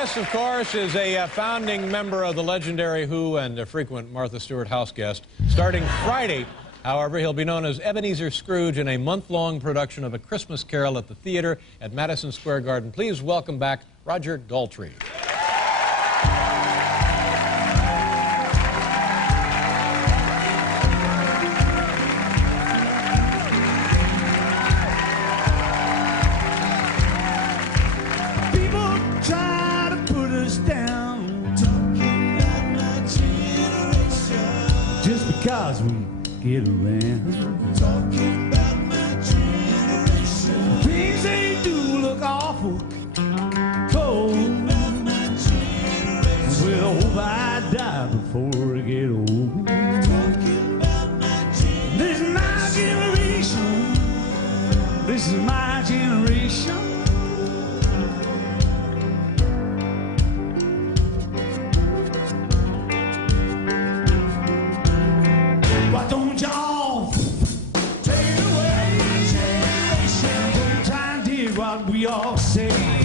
guest, of course, is a founding member of the legendary Who and a frequent Martha Stewart house guest. Starting Friday, however, he'll be known as Ebenezer Scrooge in a month-long production of A Christmas Carol at the theater at Madison Square Garden. Please welcome back Roger Daltrey. Just because we get around talking about my generation, things they do look awful cold. About my generation. Well, hope I die before I get old. Talking about my generation. This is my generation. This is my generation. Why don't y'all take it away? Don't try and dig what we all say. I'm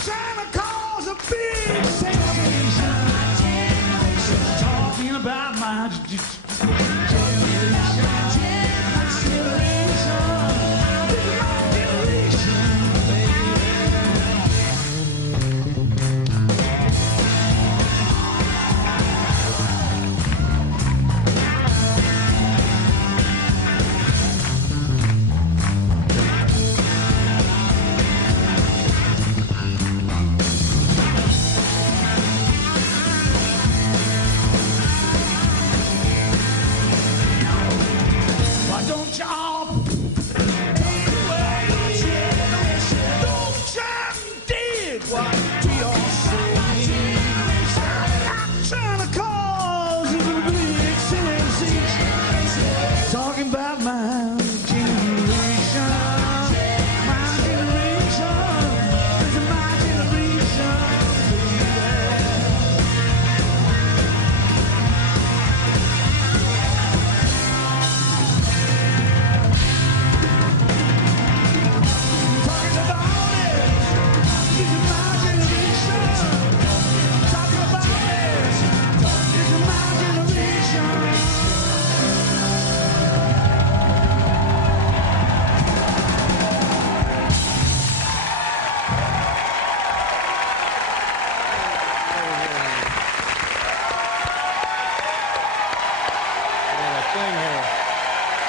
trying to cause a big sensation. Talking about my generation. Talking about my generation, my generation, this is my generation, talking about it, this is my generation, talking about it, this is my generation.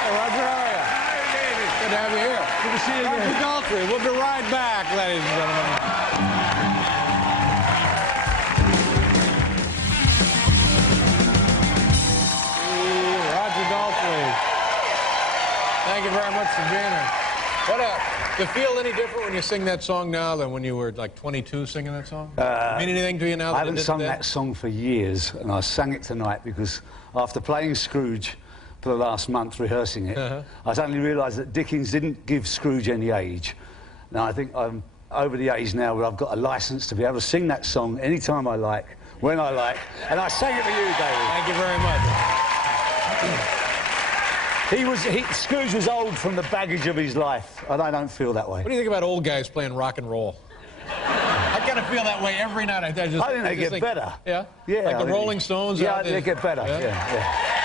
Roger, how are you? Hi, David. Good to have you here. Good to see you Roger again. Daltrey. We'll be right back, ladies and gentlemen. Roger Daltrey. Thank you very much for being here. Do you feel any different when you sing that song now than when you were like 22 singing that song? Mean anything to you now? I haven't sung that song for years, and I sang it tonight because after playing Scrooge for the last month, rehearsing it, I suddenly realised that Dickens didn't give Scrooge any age. Now, I think I'm over the age now where I've got a licence to be able to sing that song anytime I like, when I like, and I sang it for you, David. Thank you very much. Scrooge was old from the baggage of his life, and I don't feel that way. What do you think about old guys playing rock and roll? I kind of feel that way every night. I think they get better. Yeah? Yeah. Like the Rolling Stones? Yeah, they get better, yeah.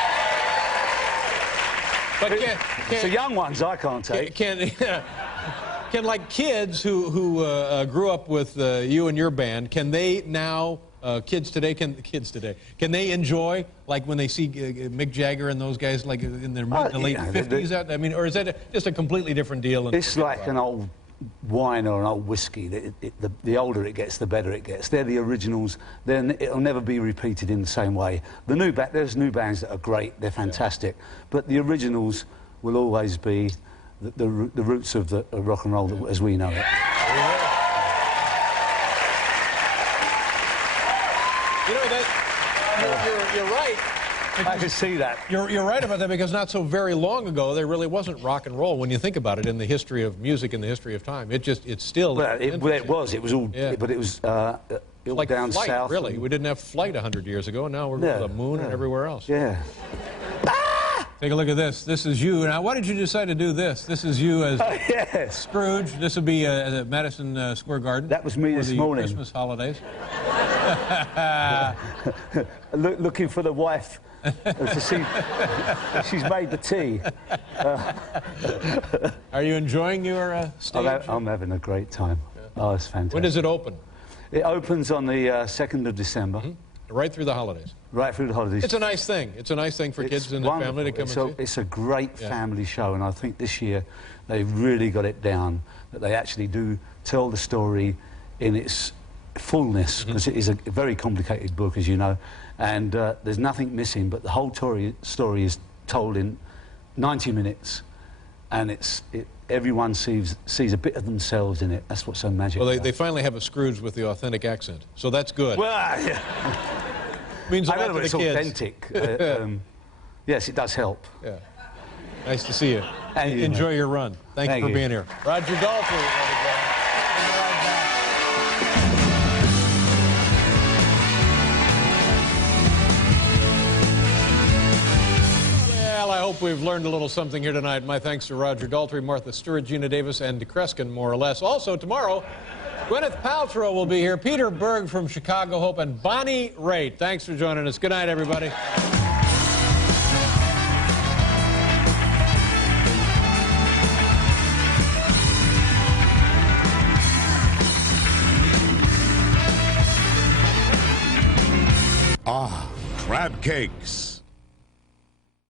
But it's the young ones I can't take. Can like kids who grew up with you and your band, can they now, kids today, can they enjoy, like when they see Mick Jagger and those guys like in their late 50s? I mean, or is that just a completely different deal? It's like an old wine or an old whiskey. The older it gets, the better it gets. They're the originals. Then it'll never be repeated in the same way. There's new bands that are great. They're fantastic, but the originals will always be the roots of the rock and roll as we know it. You know that you're right. I can see that. You're right about that, because not so very long ago there really wasn't rock and roll when you think about it in the history of music, in the history of time. It's still. Well, it was all, but it was like down flight, south. Really, we didn't have flight 100 years ago, and now we're going to the moon and everywhere else. Yeah. Ah! Take a look at this. This is you. Now, why did you decide to do this? This is you as Yes. Scrooge. This would be at Madison Square Garden. That was me for this the morning. Christmas holidays. Looking for the wife to see if she's made the tea. Are you enjoying your stage? I'm having a great time. Oh, it's fantastic. When does it open? It opens on the 2nd of December. Right through the holidays. Right through the holidays. It's a nice thing. It's a nice thing for kids and their family to come and see. It's a great family show, and I think this year they've really got it down, that they actually do tell the story in its fullness, because it is a very complicated book, as you know, and there's nothing missing, but the whole story is told in 90 minutes, and everyone sees a bit of themselves in it. That's what's so magical. Well, they finally have a Scrooge with the authentic accent, so that's good. Well, yeah. Means a I lot know to it's the kids. authentic. Yes, it does help. Yeah. Nice to see you. And you, Enjoy mate. your run. Thank you Thank for you. being here. Roger Daltrey. Well, I hope we've learned a little something here tonight. My thanks to Roger Daltrey, Martha Stewart, Gina Davis, and DeCreskin, more or less. Also, tomorrow, Gwyneth Paltrow will be here, Peter Berg from Chicago Hope, and Bonnie Raitt. Thanks for joining us. Good night, everybody. Crab cakes.